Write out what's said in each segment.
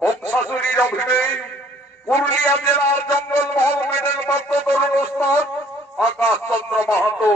বংশাসুরীর অভিনয় পুরুলিয়া জেলার জঙ্গলমহল মেডেল প্রাপ্ত তরুণ ওস্তাদ আকাশ চন্দ্র মাহাতো।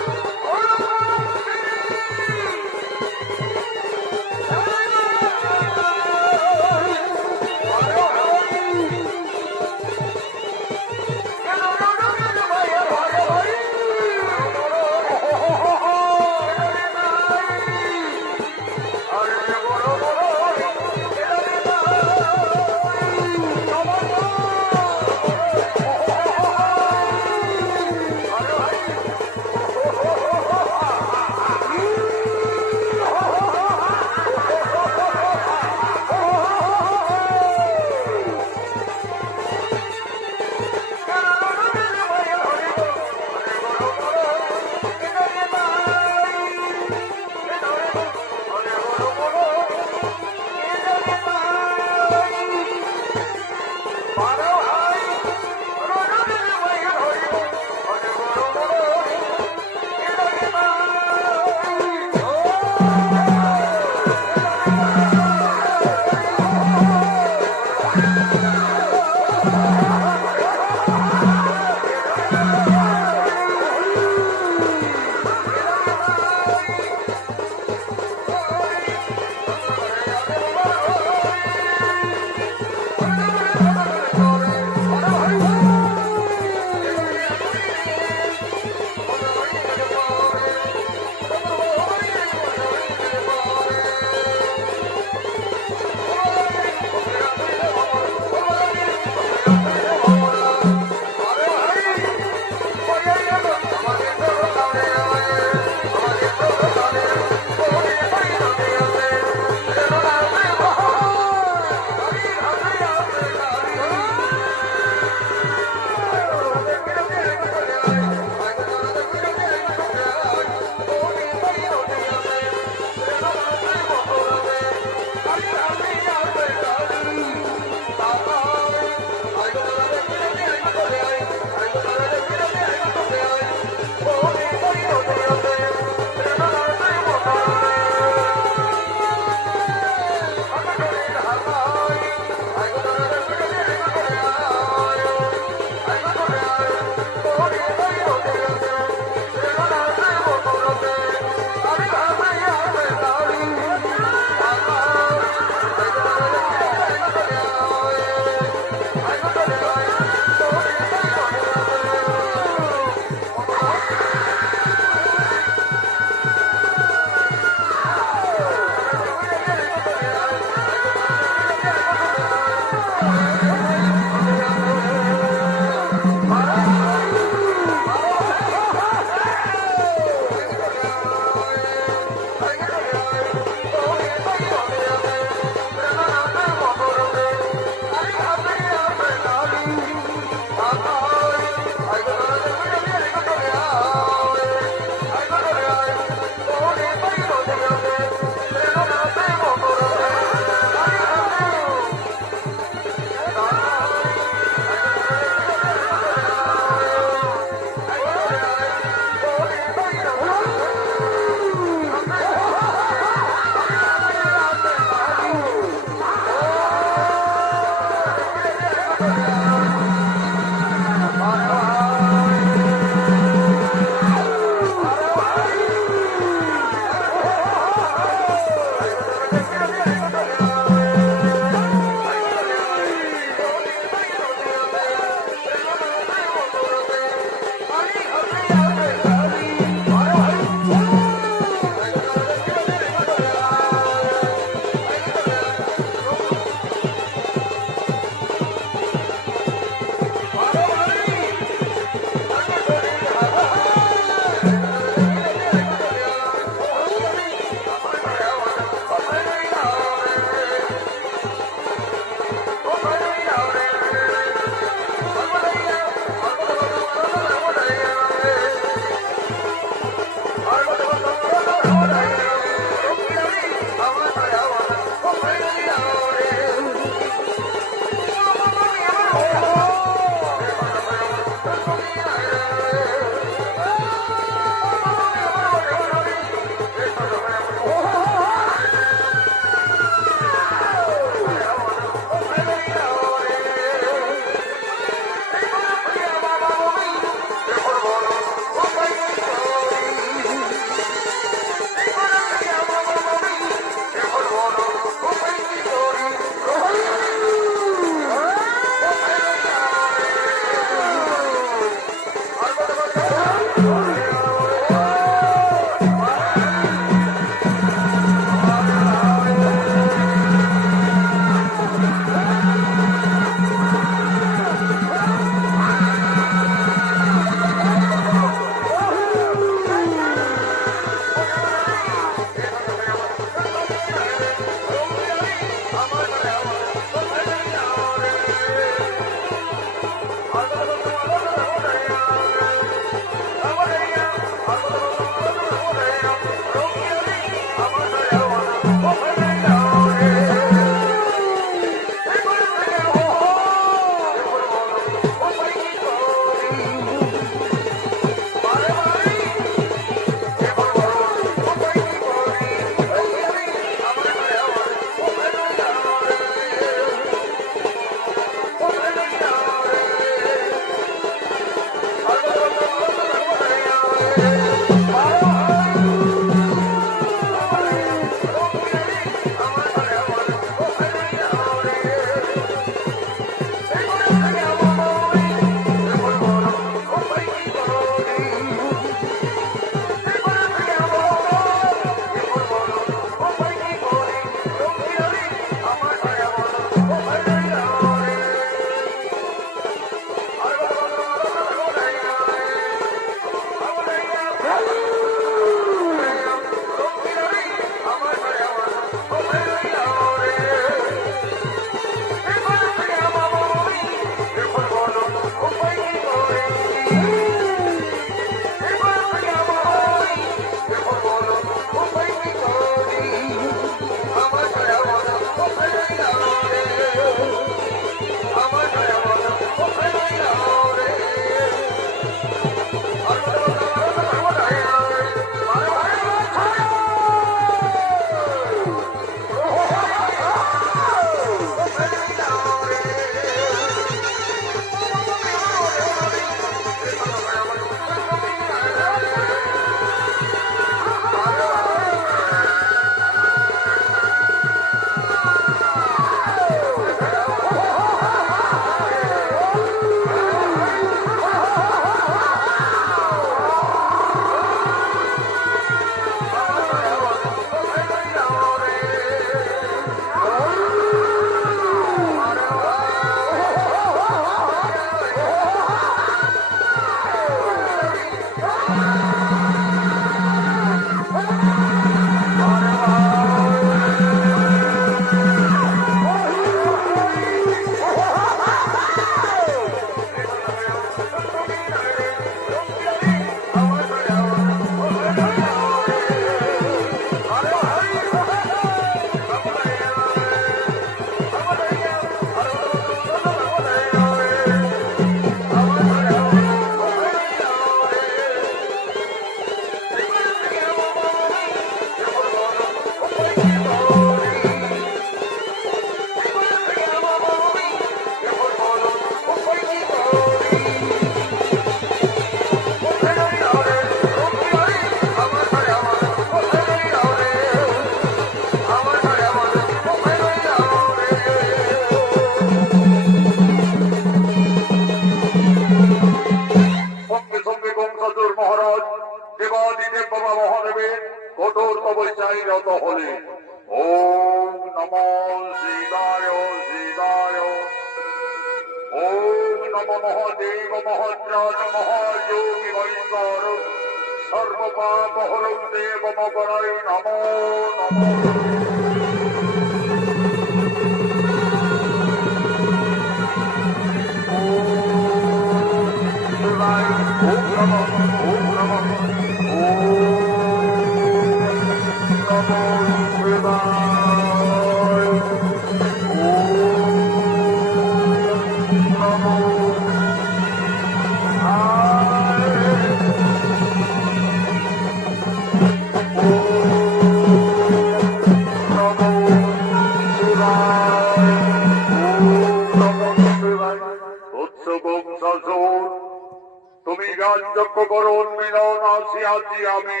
তুমি রাজযজ্ঞ করো মিলন আসিয়াছি আমি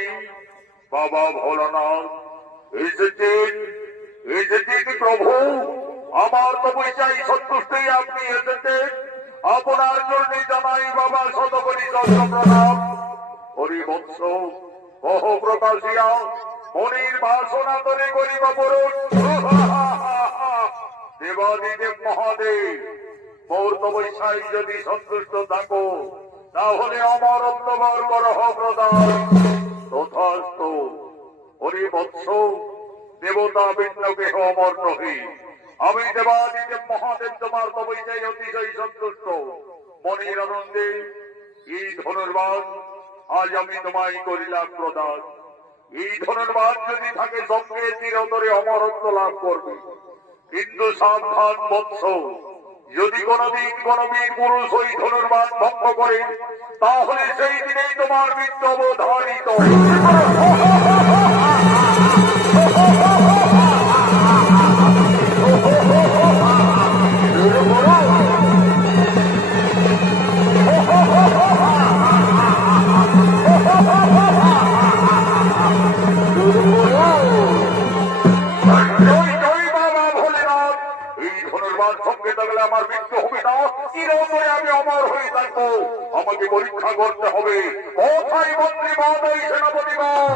বাবা ভোলানাথ এসেছেন প্রভু। আমার তপস্যায় সন্তুষ্টই আপনি এসেছেন। আপনার জন্য জানাই বাবা শতকরি প্রণাম। হরিবংশ কহ প্রকাশিয়া মনির বাসনা তরে করিব পুরুষ। দেবাদিদেব মহাদেব, মোর তপস্যায় যদি সন্তুষ্ট থাকো তাহলে আমার অন্তবর করহ প্রদান। তথাস্তু। হরিবংশ দেবতা ভিন্ন কেহ অমর নহি। আমি দেবাদিদেব মহাদেব তোমার তপস্যায় অতিশয় সন্তুষ্ট। মনির আনন্দে এই ধনুর্বাদ আজ আমি তোমায় করিলাম প্রদান। এই ধনুর্বাদ যদি থাকে সঙ্গে চিরতরে অমরত্ব লাভ করবে। কিন্তু সাবধান বৎস, যদি কোনদিন কোন বীর পুরুষ ওই ধনুর্বাদ ভঙ্গ করে তাহলে সেই দিনেই তোমার মৃত্যু অবধারিত। সঙ্গে থাকলে আমার মৃত্যু হবে না, চিরতরে আমি অমর হয়ে থাকবো। আমাকে পরীক্ষা করতে হবে। কোথায় মন্ত্রী মহোদয়, সেনাপতিগণ?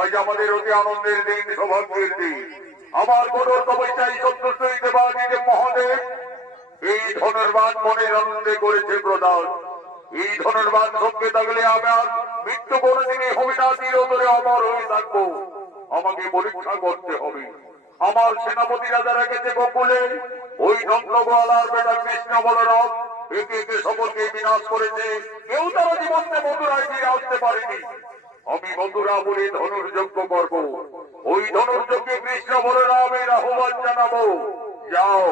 আজ আমাদের অতি আনন্দের দিন, সৌভাগ্যের দিন। আমার কঠোর তপস্যায় সন্তুষ্ট হইতে পারি মহাদেব এই ধনুর্বাদ মনের আনন্দে করেছে প্রদান। এই ধনুর্বাদ সঙ্গে থাকলে আমার মৃত্যু কোনদিনই হবে না, চিরতরে অমর হয়ে থাকবো। আমাকে পরীক্ষা করতে হবে। আমার সেনাপতিরা যারা গেছে গোকুলে, ওই নন্দগোয়ালার বেটা কৃষ্ণ বলরাম একে একে সকলকে বিনাশ করেছে। কেউ তারা জীবনে মথুরায় ফিরে আসতে পারেনি। আমি মথুরাপুরে ধনুর্যজ্ঞ করব। ওই ধনুর্যজ্ঞে কৃষ্ণ বলরামের আহ্বান জানাবো। যাও,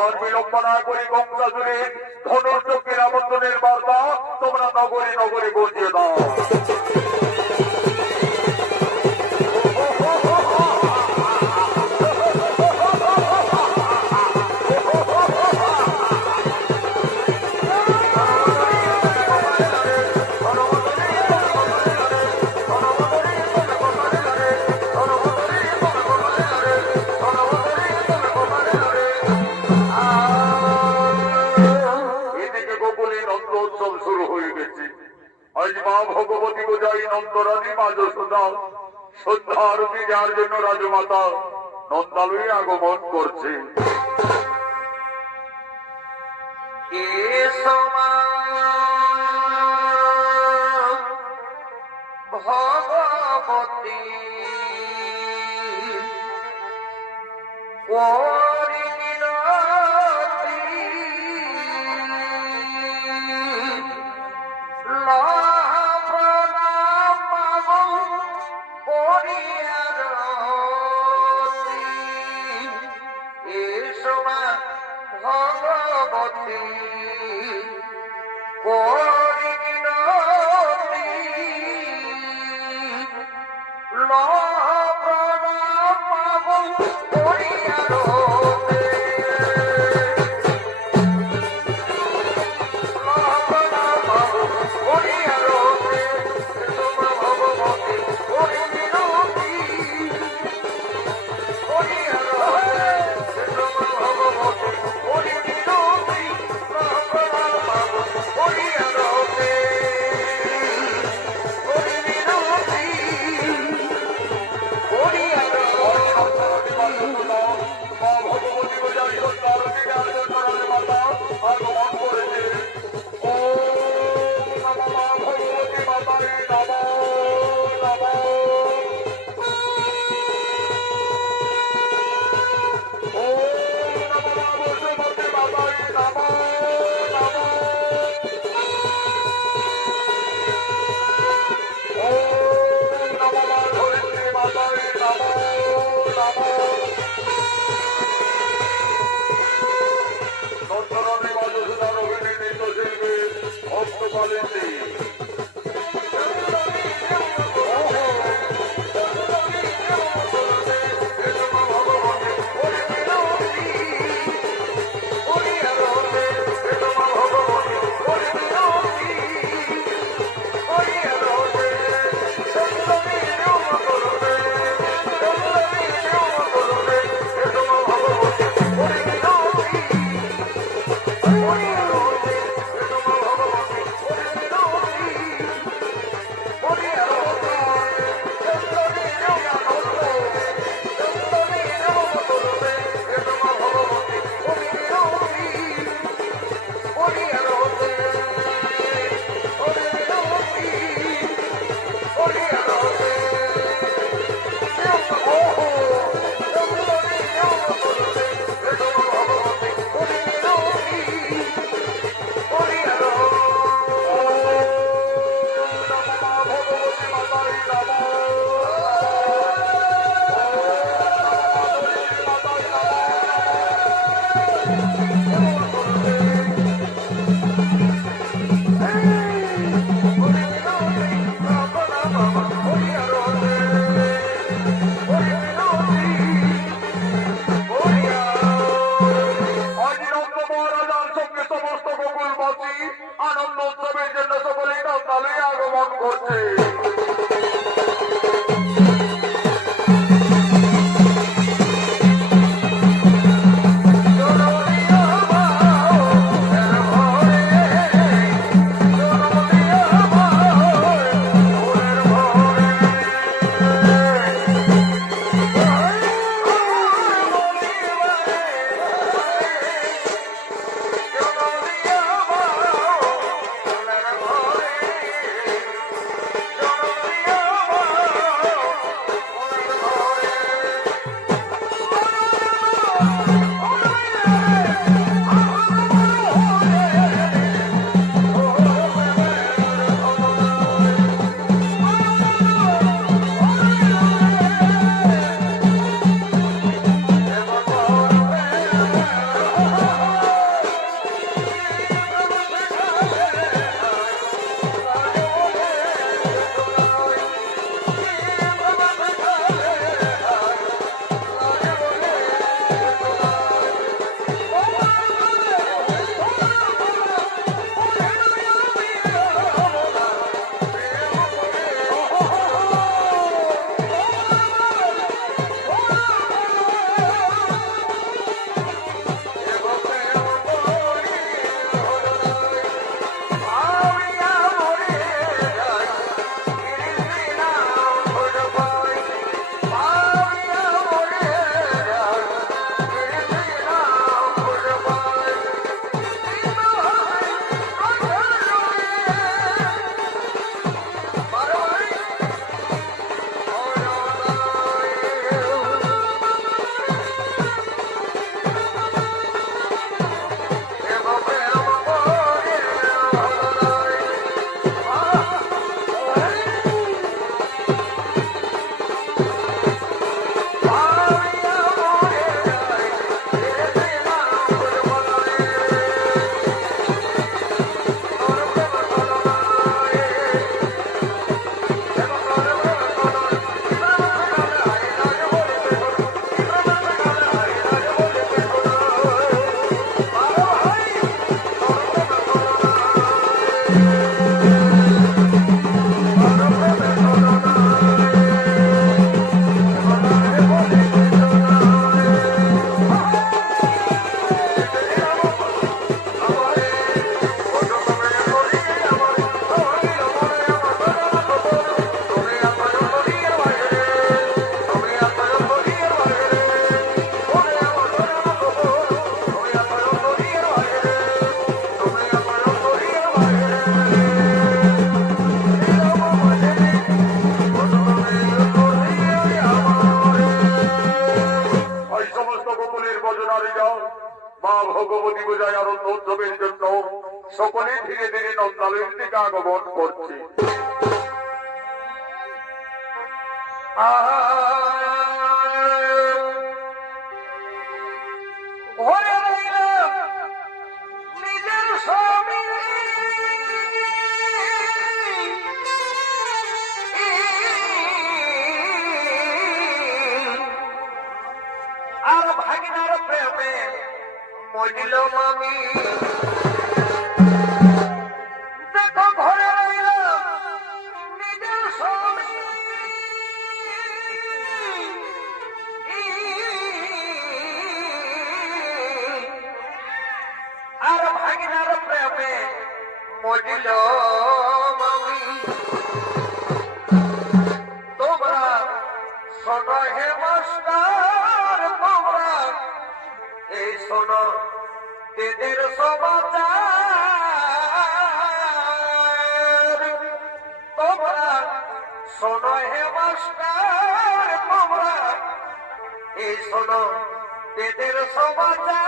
আর বিলম্ব না করে গঙ্গাসুরের ধনুর্যজ্ঞের আমন্ত্রণের বার্তা তোমরা নগরে নগরে পৌঁছে দাও। আজ মা ভগবতী বোঝাই নন্দরানী মা যশোদা সন্ধ্যা আরতি যার জন্য রাজমাতা নন্দালয়ে আগমন করছে। ভগবতী করি মিনতি লহপ্রণাম পাবো করিয়ারতি এসো মা ভগবতী করি মিনতি লহপ্রণাম পাবো করিয়ারতি লহপ্রণাম পাবো করিয়ারতি এসো মা ভগবতী করি মিনতি এবারে যাও মা ভগবতী পূজায় আনন্দ উৎসবের জন্য সকলে ধীরে ধীরে নন্দালয়ের দিকে আগমন করছে। ঘরে রইলাম নিজের স্বামী, আর ভাগিনার প্রেমে মজিল মামি। দেখো ঘরে রইলাম নিজের স্বামী, আর ভাগিনার প্রেমে মজিল মামি। তোমরা শোনো হে মাস্টার, তোমরা এই শোনো এদের সমাচার। তোমরা শোনো হে মাস্টার, তোমরা এই শোনো এদের সমাচার।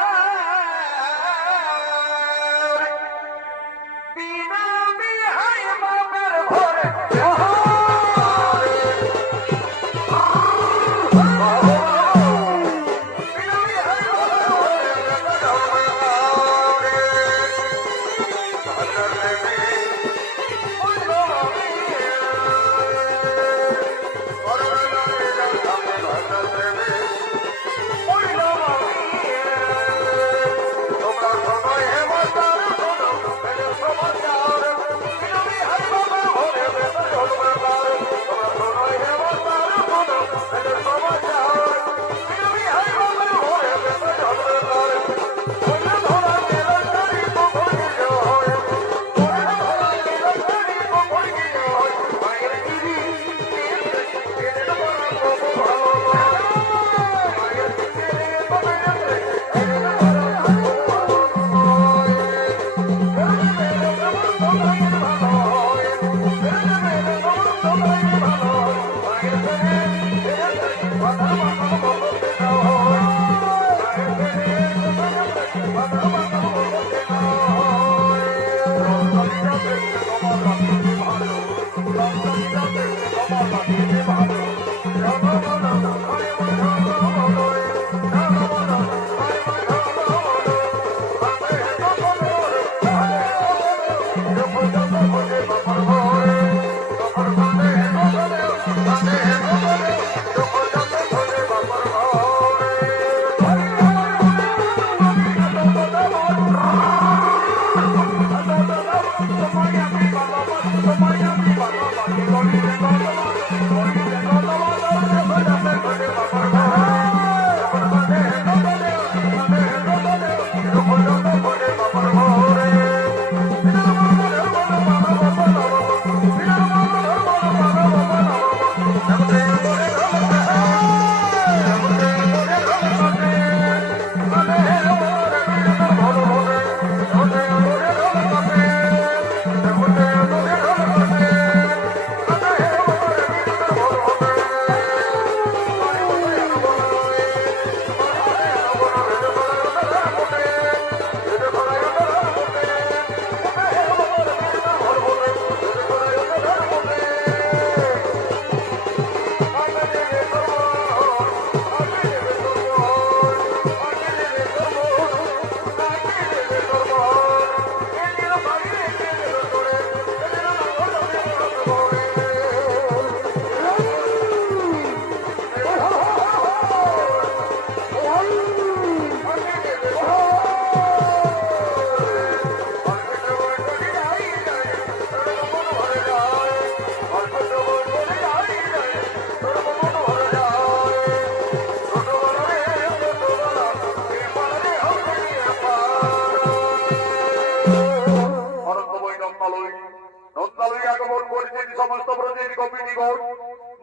বিনা বিহাই বাবার ঘরে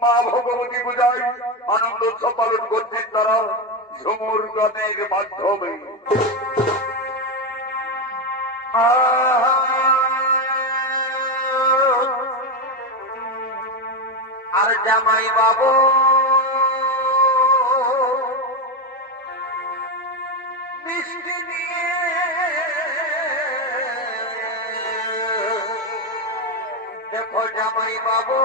মা ভগবতী পূজায় আনন্দ উৎসব পালন করছেন তারা ঝুমুর গানের মাধ্যমে। আর জামাই বাবু মিষ্টি নিয়ে দেখো জামাই বাবু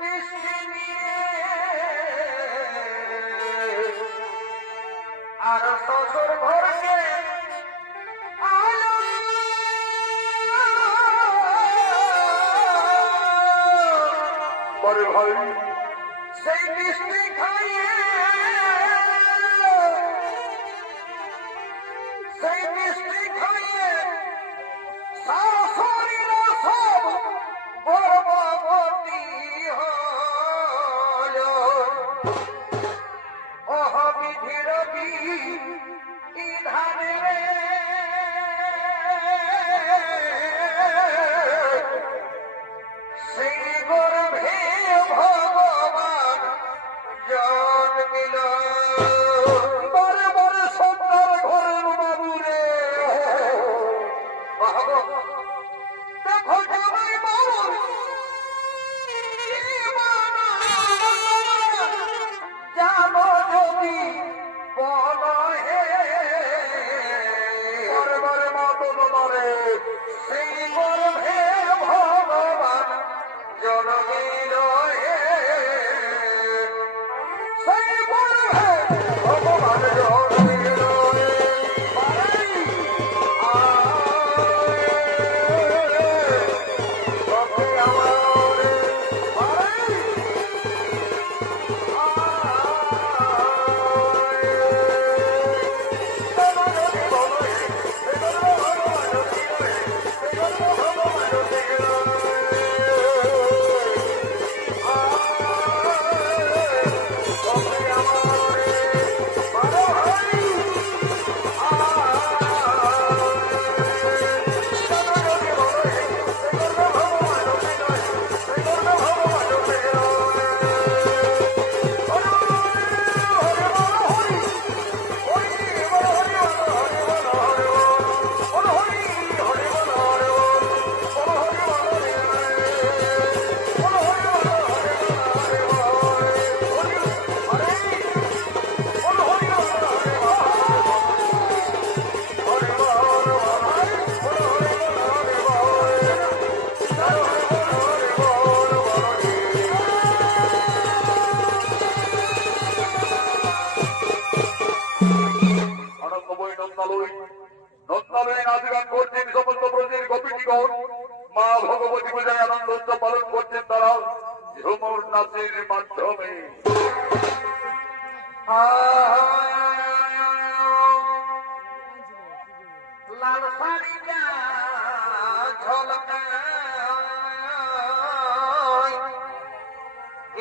মিষ্টি নিয়ে আর শ্বশুর ঘরকে বড় ভাই সেই মিষ্টি খাইয়ে সেই মিষ্টি খাইয়ে শাশুড়িরা সব গর্ভবতী হল ওহ বিধির বিধানে সেই গর্ভে ভগবান জন্মিল বড় বড় সুন্দর ঘরের বাবু রে বাবু দেখো জামাই বাবু জানো যদি বল হে বড় বড় মা তো তোমারে সেই গর্ভে ভগবান জন্মিল হে সেই গর্ভে ভগবান জন্মিল হে বাড়াই তবে আমার বাড়াই আনন্দময় নন্দালয় নন্দালয় নাচগান করছেন সমস্ত ব্রজের গোপীগণ মা ভগবতী পূজায় আনন্দ উৎসব পালন করছেন তারা ঝুমুর নাচের মাধ্যমে লাল শাড়িটা ঝলকায়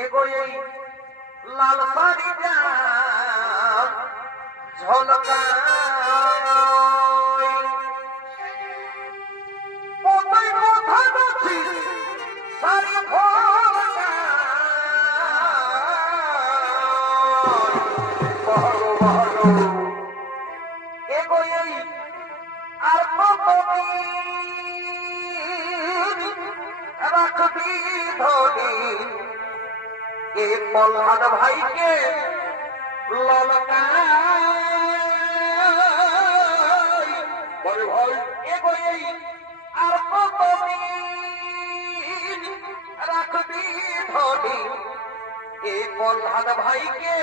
এগোই লাল শাড়িটা ঝলকায় কোথায় কোথায় বলছি শাড়ি ঝলকায় বাহারো বাহারো এগোই আর কতদিন রাখবি ধনি এ প্রহ্লাদ ভাইকে ললকায় বড় ভাই এগোই আর কতদিন রাখবি ধনি এ প্রহ্লাদ ভাইকে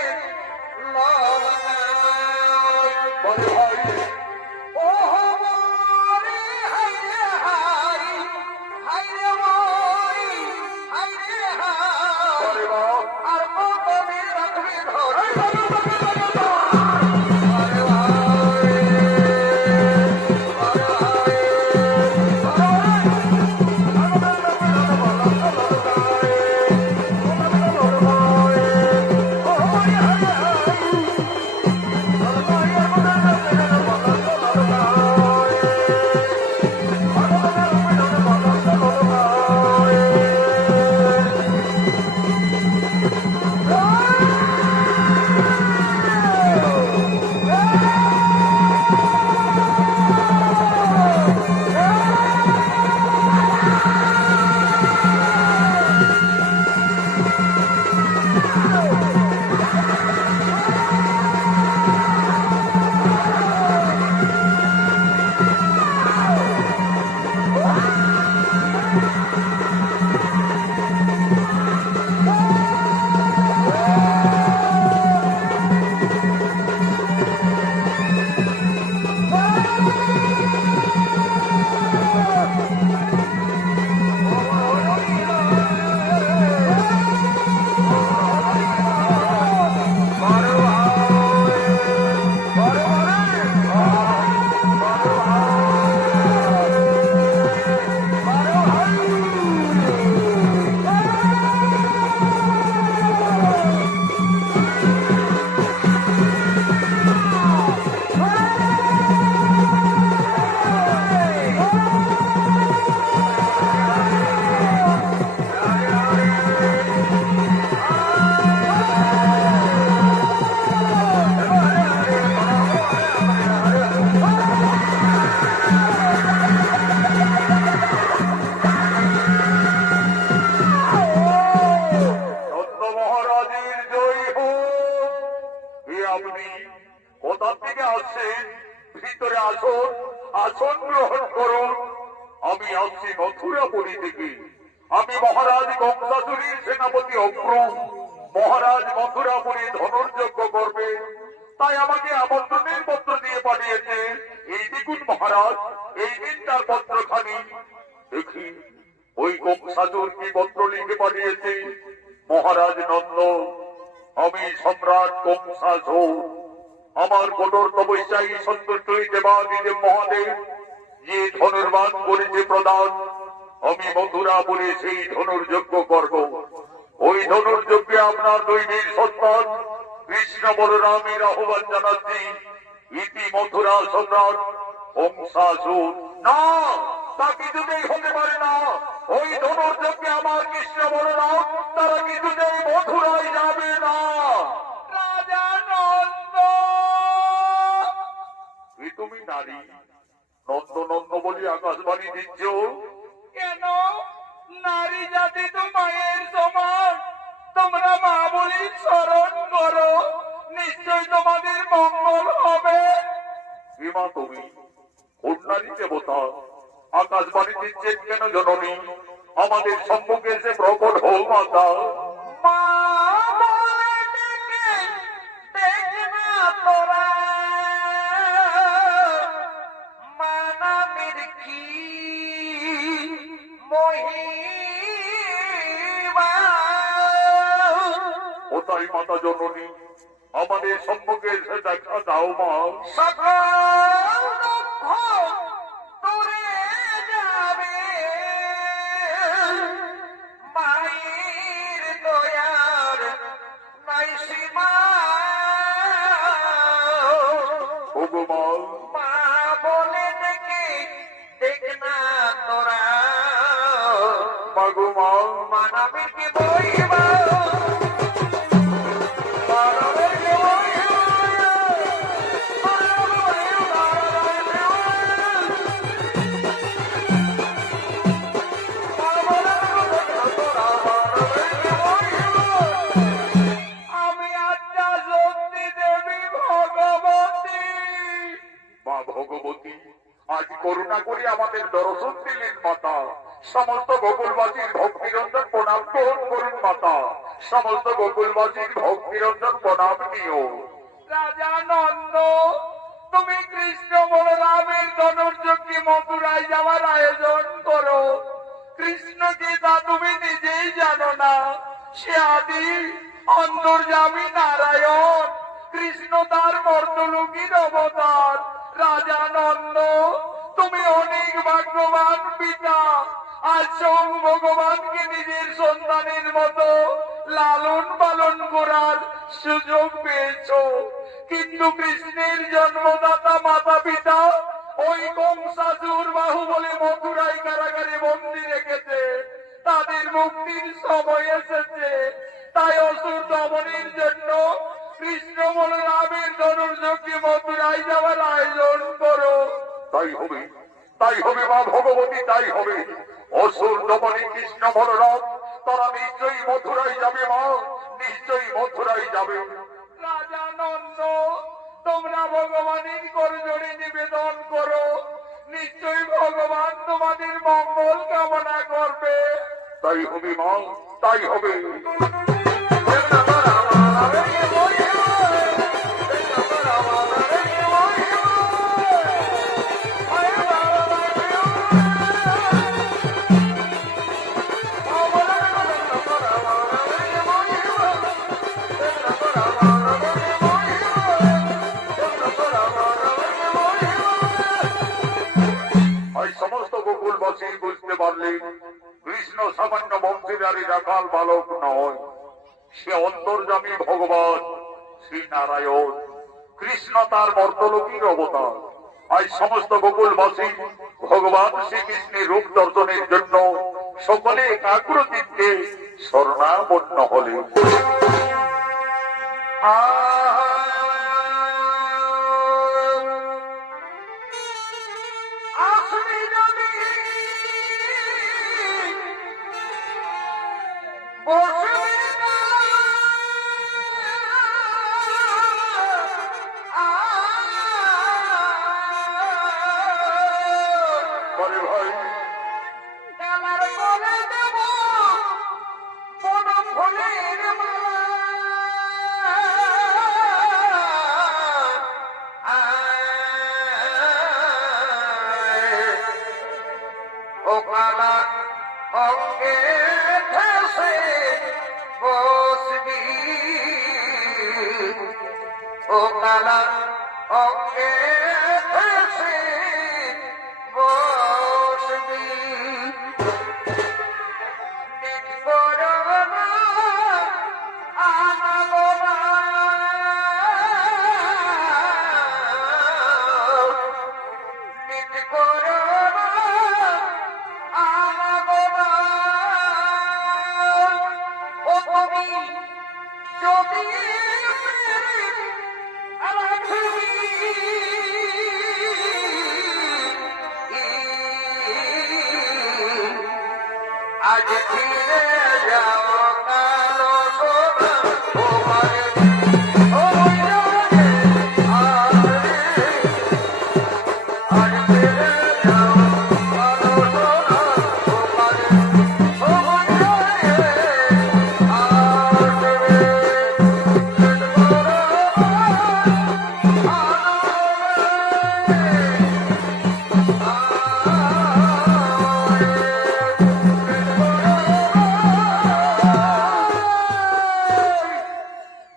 ললকায় বড় ভাই ও মরে হায় রে হায় হায় রে মরি হায় রে হায় বড় মা আর কত দিন রাখবি ধরে বড় আপনি কোথা থেকে আসছেন? ভিতরে আসুন, আসন গ্রহণ করুন। আমি আসছি মথুরাপুরী থেকে। আমি মহারাজ কংসাসুরীর সেনাপতি অগ্র। মহারাজ মথুরাপুরী ধনুর্যজ্ঞ করবে, তাই আমাকে আমন্ত্রণের পত্র দিয়ে পাঠিয়েছে। এই দেখুন মহারাজ, এই দিন তার পত্রখানি। দেখি ওই কংসাসুর কি পত্র লিখে পাঠিয়েছে। মহারাজ নন্দ, আমি সম্রাট কংসাসুর। আমার কঠোর তপস্যায় সন্তুষ্ট হইতে দেবাদিদেব মহাদেব যে ধনুর্বান করেছে প্রদান, আমি মথুরাপুরে সেই ধনুর্যজ্ঞ করব। ওই ধনুর্যজ্ঞে আপনার দুই বীর সন্তান কৃষ্ণ বলরামের আহ্বান জানাচ্ছি। ইতি মথুরা সম্রাট কংসাসুর। না, তা কিছুতেই হতে পারে না। ওই ধনুর্যজ্ঞে আমার কৃষ্ণ বলরাম তারা কিছুতেই মথুরায় যাবে না। রাজা নন্দ, এই তুমি নারী, নন্দ নন্দ বলি আকাশবাণী দিচ্ছ? কেন? নারী জাতি তো মায়ের সমান। তোমরা মা বলি স্মরণ করো, নিশ্চয় তোমাদের মঙ্গল হবে। বিমা তুমি কন্যারী দেবতা, আকাশবাণী দিচ্ছেন কেন জননী? আমাদের সম্মুখে এসে প্রকট হও মাতা। মা বলে ডেকে ডেকে না তোরা, মানামের কি মহিমা। কোথায় মাতা জননী? আমাদের সম্মুখে এসে দেখা দাও মা। সকল দুঃখ দূরে যাবে, মায়ের দয়ার নাই সীমা। ভগবান মা বলে ডেকে দেখ না তোরা, ভগবান মানাবে কি বইবা, মানাবে কি বইবা, আমি আত্মা শক্তি দেবী ভগবতী। মা ভগবতী, আজ করুণা করে আমাদের দর্শন দিলেন মাতা। সমস্ত গোকুলবাসীর ভক্তিরঞ্জন প্রণাম গ্রহণ করুন মাতা। সমস্ত গোকুলবাসীর ভক্তিরঞ্জন প্রণাম নিও। রাজা নন্দ, তুমি কৃষ্ণ বলরামের ধনুর্যজ্ঞে মথুরায় যাওয়ার আয়োজন করো। কৃষ্ণকে তা তুমি নিজেই জানো না। সে আদি অন্তর্যামী নারায়ণ। কৃষ্ণ তার মর্তলোকীর অবতার। রাজা নন্দ, তুমি অনেক ভাগ্যবান পিতা। আজ স্বয়ং ভগবানকে নিজের সন্তানের মতো লালন পালন করার সুযোগ পেয়েছো। কিন্তু কৃষ্ণের জন্মদাতা মাতা পিতা ওই কংসাসুর বাহুবলে মথুরাই কারাগারে বন্দী রেখেছে। তাদের মুক্তির সময় এসেছে। তাই অসুর দমনের জন্য কৃষ্ণ বলরামের ধনুর্যজ্ঞে মথুরায় যাওয়ার আয়োজন করো। তাই হবে, তাই হবে মা ভগবতী, তাই হবে। অসুর দমনে কৃষ্ণ বলরাম তারা নিশ্চয়ই মথুরায় যাবে মা, নিশ্চয়ই মথুরায় যাবে। রাজা নন্দ, তোমরা ভগবানের করজোড়ে নিবেদন করো। নিশ্চয়ই ভগবান তোমাদের মঙ্গল কামনা করবে। তাই হবে মা, তাই হবে। আজ সমস্ত গোকুলবাসী বুঝতে পারলেন কৃষ্ণ সামান্য বংশীধারী রাখাল বালক নয়, সে অন্তর্যামী ভগবান শ্রী নারায়ণ। কৃষ্ণ তার মর্তলোকীর অবতার। আজ সমস্ত গোকুলবাসী ভগবান শ্রীকৃষ্ণের রূপ দর্শনের জন্য সকলে একাগ্র চিত্তে শরণাপন্ন হলেন। আসবি যদি বসবি না, ভাই কালার করে দেব কোন ফুলের ও কালার অঙ্গে ঠেসে বসবি ও কালার অঙ্গে ঠেসে বসবি নিজ করোনা আনবো না নিজ করোনা আনবো না ও তুমি যদি আজ ফিরে যাও কালো সোনা ও মারে ও মারে আজ ফিরে যাও কালো সোনা ও মারে ও মারে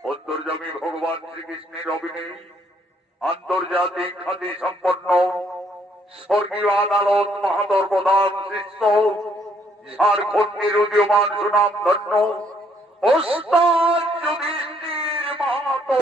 অন্তর্যামী ভগবান শ্রীকৃষ্ণের অভিনয় আন্তর্জাতিক খ্যাতি সম্পন্ন স্বর্গীয় আদালত মাহাতর প্রধান শিষ্য ঝাড়খণ্ডের উদীয়মান সুনাম ধন্য ওস্তাদ যুধিষ্ঠির মাহাতো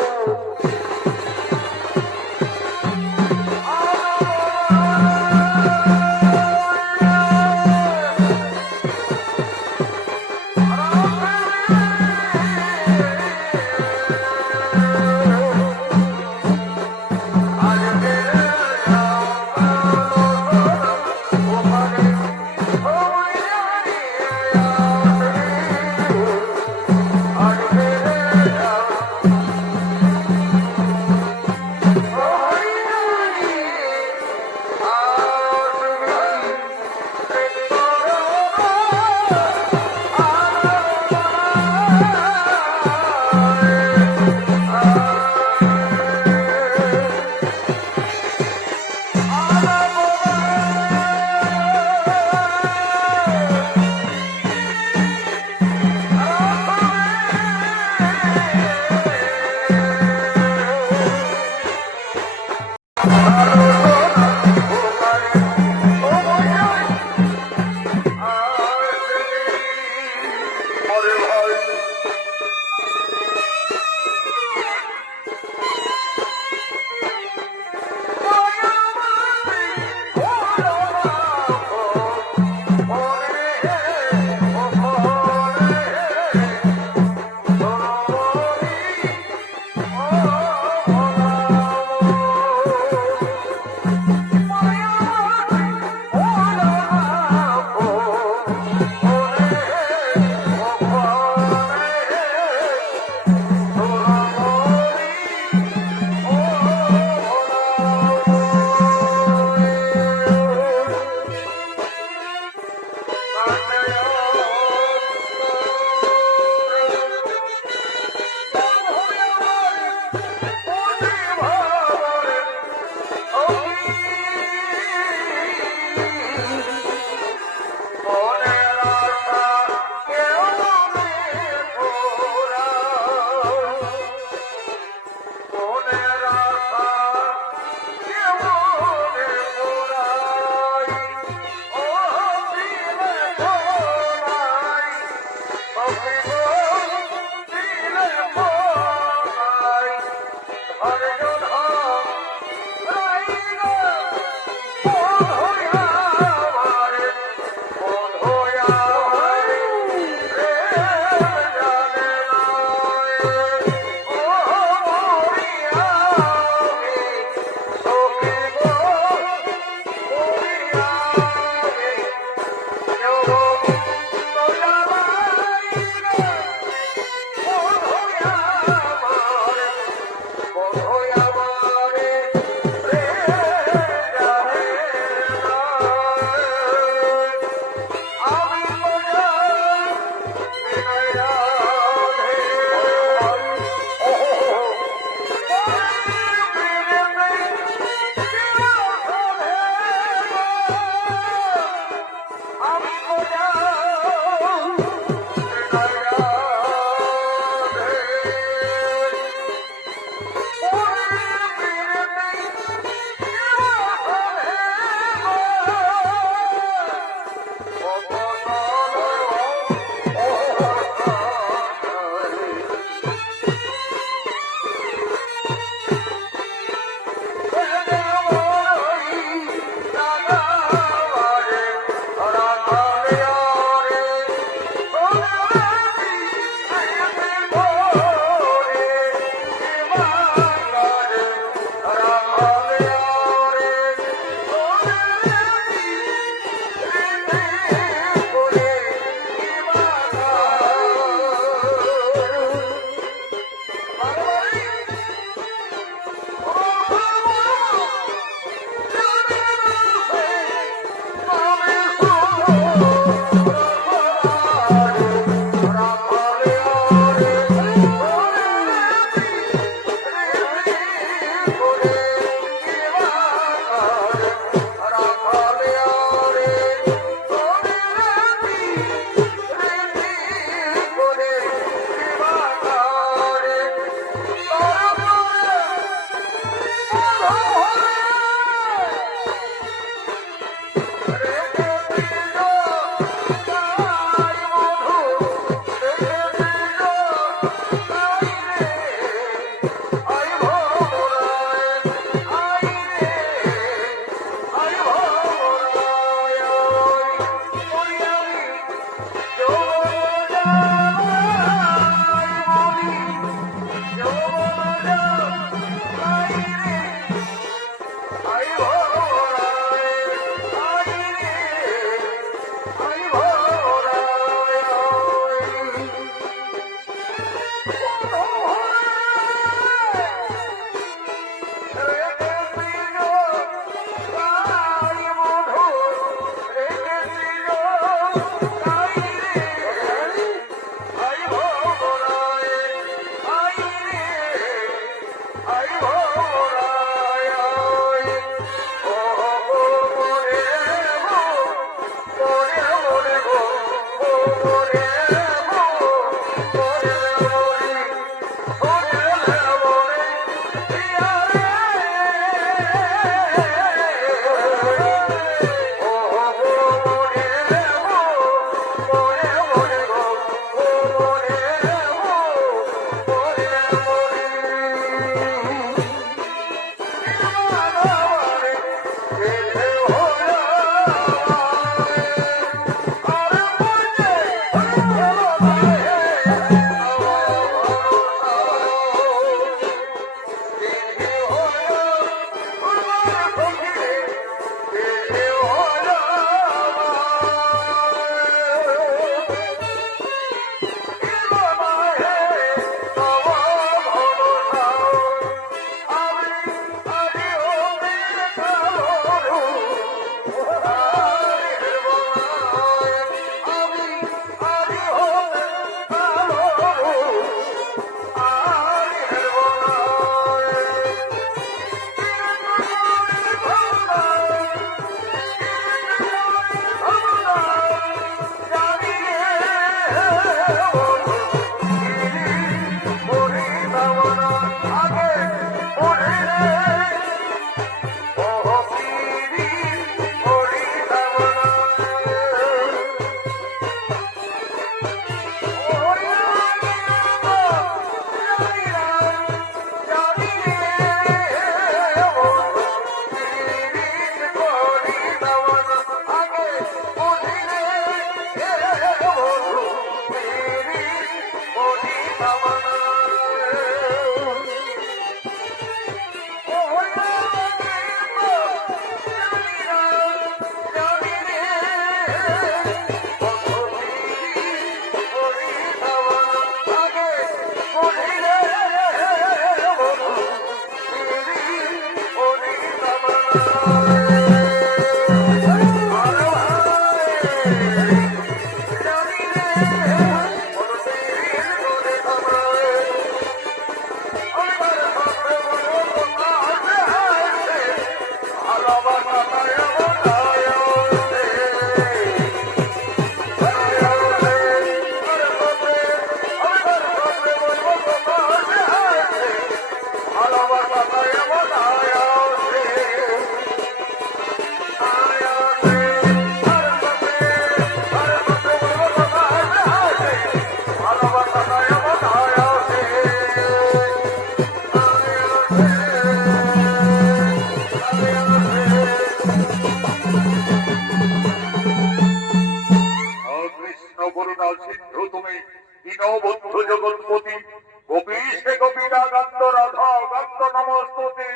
কান্ত রাধা কান্ত নমস্তুতে।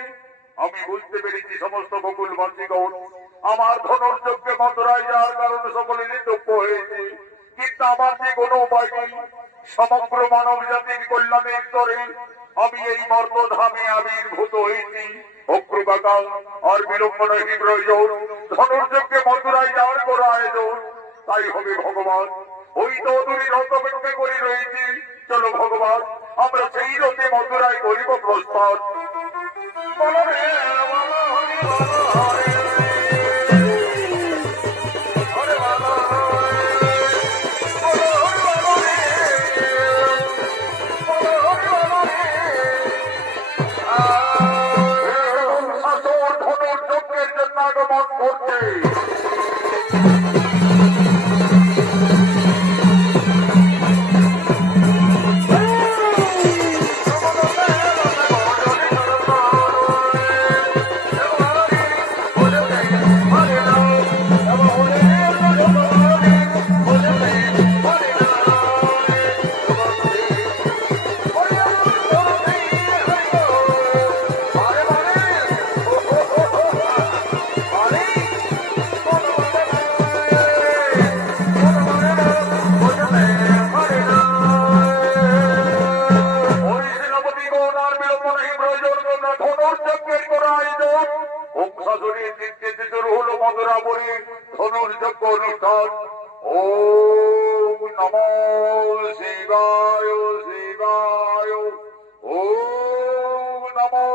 আমি বুঝতে পেরেছি সমস্ত গোকুলবাসীগণ আমার ধনুর্যজ্ঞে মথুরায় যাওয়ার কারণে সকলেরই দুঃখ হয়েছে, কিন্তু আমার যে কোনো উপায় নেই। সমগ্র মানব জাতির কল্যাণের তরে আমি এই মর্তধামে আবির্ভূত হয়েছি। অগ্রবাকাল আর বিলম্ব নহি প্রয়োজন, ধনুর্যজ্ঞে মথুরায় যাওয়ার কোনো আয়োজন তাই হবে ভগবান। ওই তো অদূরে রথ অপেক্ষা করে রয়েছি। চলো ভগবান, আমরা সেই রথে মথুরায় করিব প্রস্থান। বলো রে, বলো হরি বলো হরে। হরে বলো হরে। বলো হরি বলো রে। বলো হরি বলো রে। শাসন ধনুর্যজ্ঞের জন্য আগমন করছে। ধনুর্যজ্ঞ অনুষ্ঠান। ওম নমো শিবায় শিবায়। ওম নমো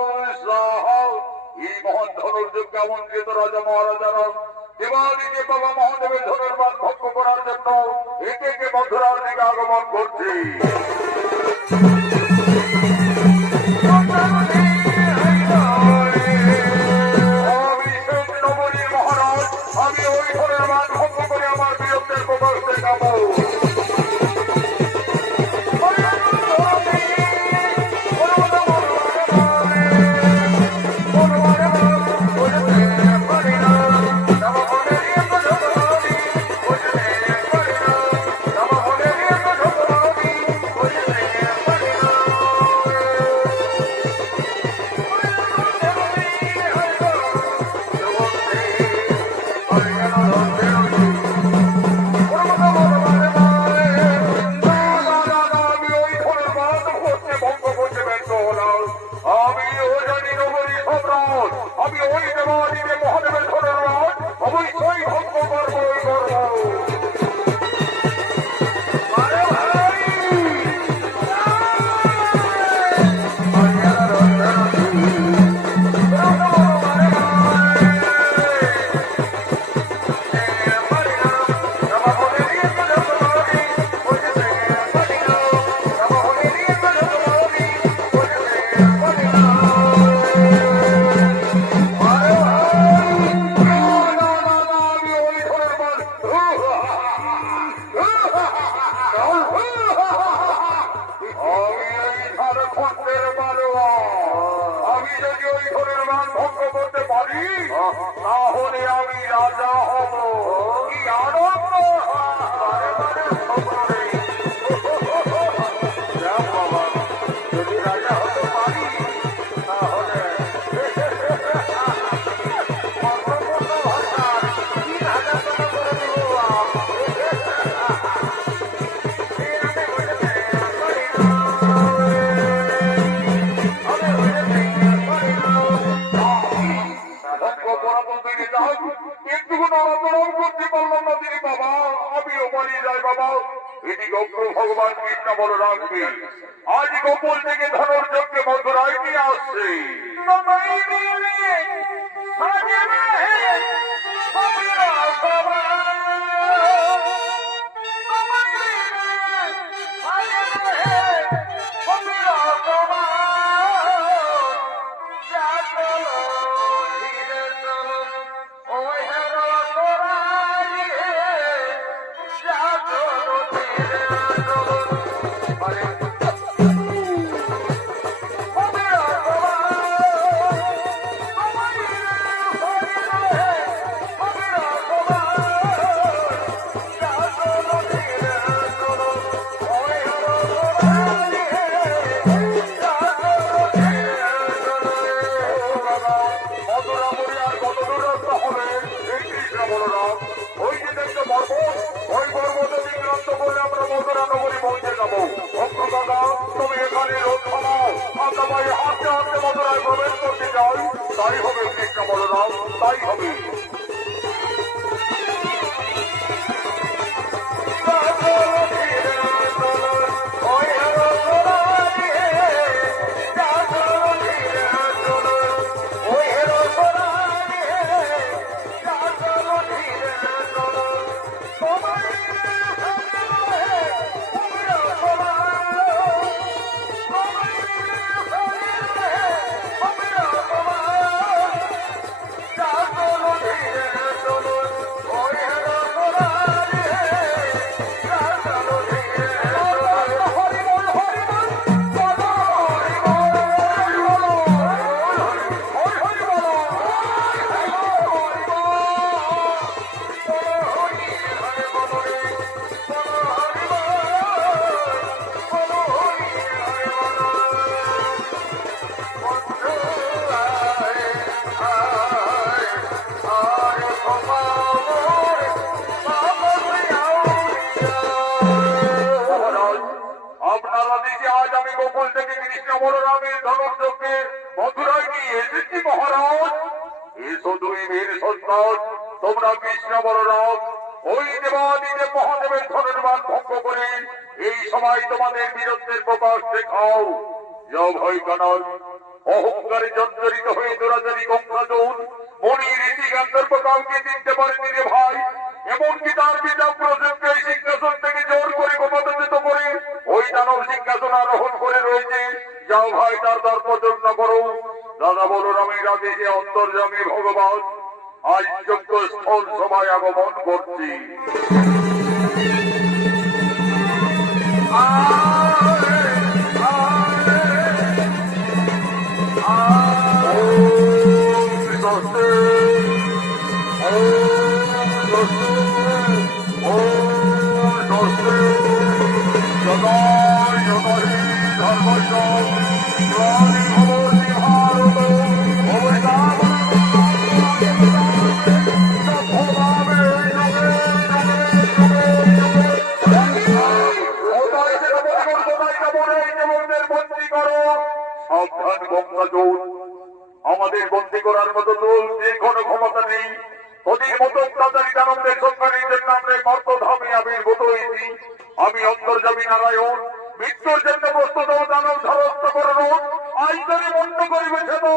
স্বাহা। এই মহান ধনুর্যজ্ঞে আমন্ত্রিত রাজা মহারাজারা দেবাদিদেব বাবা মহাদেবের ধনুর্বাদ ভঙ্গ করার জন্য একে একে মথুরার দিকে আগমন করছে। আমি ওই ধরনের মান ভঙ্গ করে আমার বীরত্বের প্রকাশ দেখাবো। আমি ওই দেবাদিদেব মহাদেবের ধনুর্বাদ অবশ্যই ভঙ্গ করবই করবো। আমি যদি ওই ধনুর্বাদ ভঙ্গ করতে পারি তাহলে আমি রাজা হব। কি আনন্দ! যদি রাজা হতে পারি তাহলে ভগবান কৃষ্ণ বলে রাখবে আজ গোকুল থেকে ধনুর্যজ্ঞে মথুরায় নিয়ে আসছে। শয়তানি রোধ থামাও। আমরা ভাই হাতে হাতে মধুরায় প্রবেশ করতে যাই, তাই হবে কৃষ্ণ বলরাম, তাই হবে। আপনারা দেখে আজ আমি গোকুল থেকে কৃষ্ণ বলরামের ধনুর্যকে মথুরায় নিয়ে এসেছি মহারাজ। এসো দুই বীর সন্তান, তোমরা কৃষ্ণ বলরাম ওই দেবাদিদেব মহাদেবের ধনুর্বাদ ভঙ্গ করে এই সময় তোমাদের বীরত্বের প্রকাশ দেখাও। যাও ভয় কানাল, অহংকারে জর্জরিত হয়ে দুরাচারী গঙ্গাজল মণি ঋষি গান্ধর্ব কাউকে চিনতে পারেনি রে ভাই। এমনকি তার পিতা প্রসেনকে সিংহাসন থেকে জোর করে পদচ্যুত করে ওই দানব সিংহাসন আরোহণ করে রয়েছে। যাও ভাই তার দর্পচর্চা করো। দাদা বলরামের আদেশে অন্তর্যামী ভগবান আজ যজ্ঞ স্থল সভায় আগমন করছি। সাবধান গঙ্গাজল, আমাদের বন্দী করার মতো দোল যে কোনো ক্ষমতা নেই। ওদের মতো অত্যাচারী দানবদের সংখ্যানীদের নামে মর্তধামে আবির্ভূত হয়েছি। আমি অন্তর্যামী নারায়ণ, মৃত্যুর জন্য প্রস্তুত দানব ধারস্থ করব। আজ যদি বন্ধ করিবেছে তো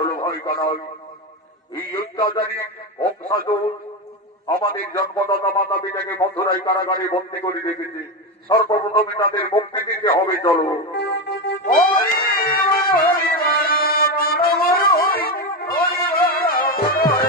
চলো ভয় কানাই, এই অত্যাচারী বংশাসুর আমাদের জন্মদাতা মাতা পিতাকে মথুরাই কারাগারে বন্দী করে রেখেছে। সর্বপ্রথমে তাদের মুক্তি দিতে হবে। চলো। হরি হরি বল, হরি হরি বল, হরি বল,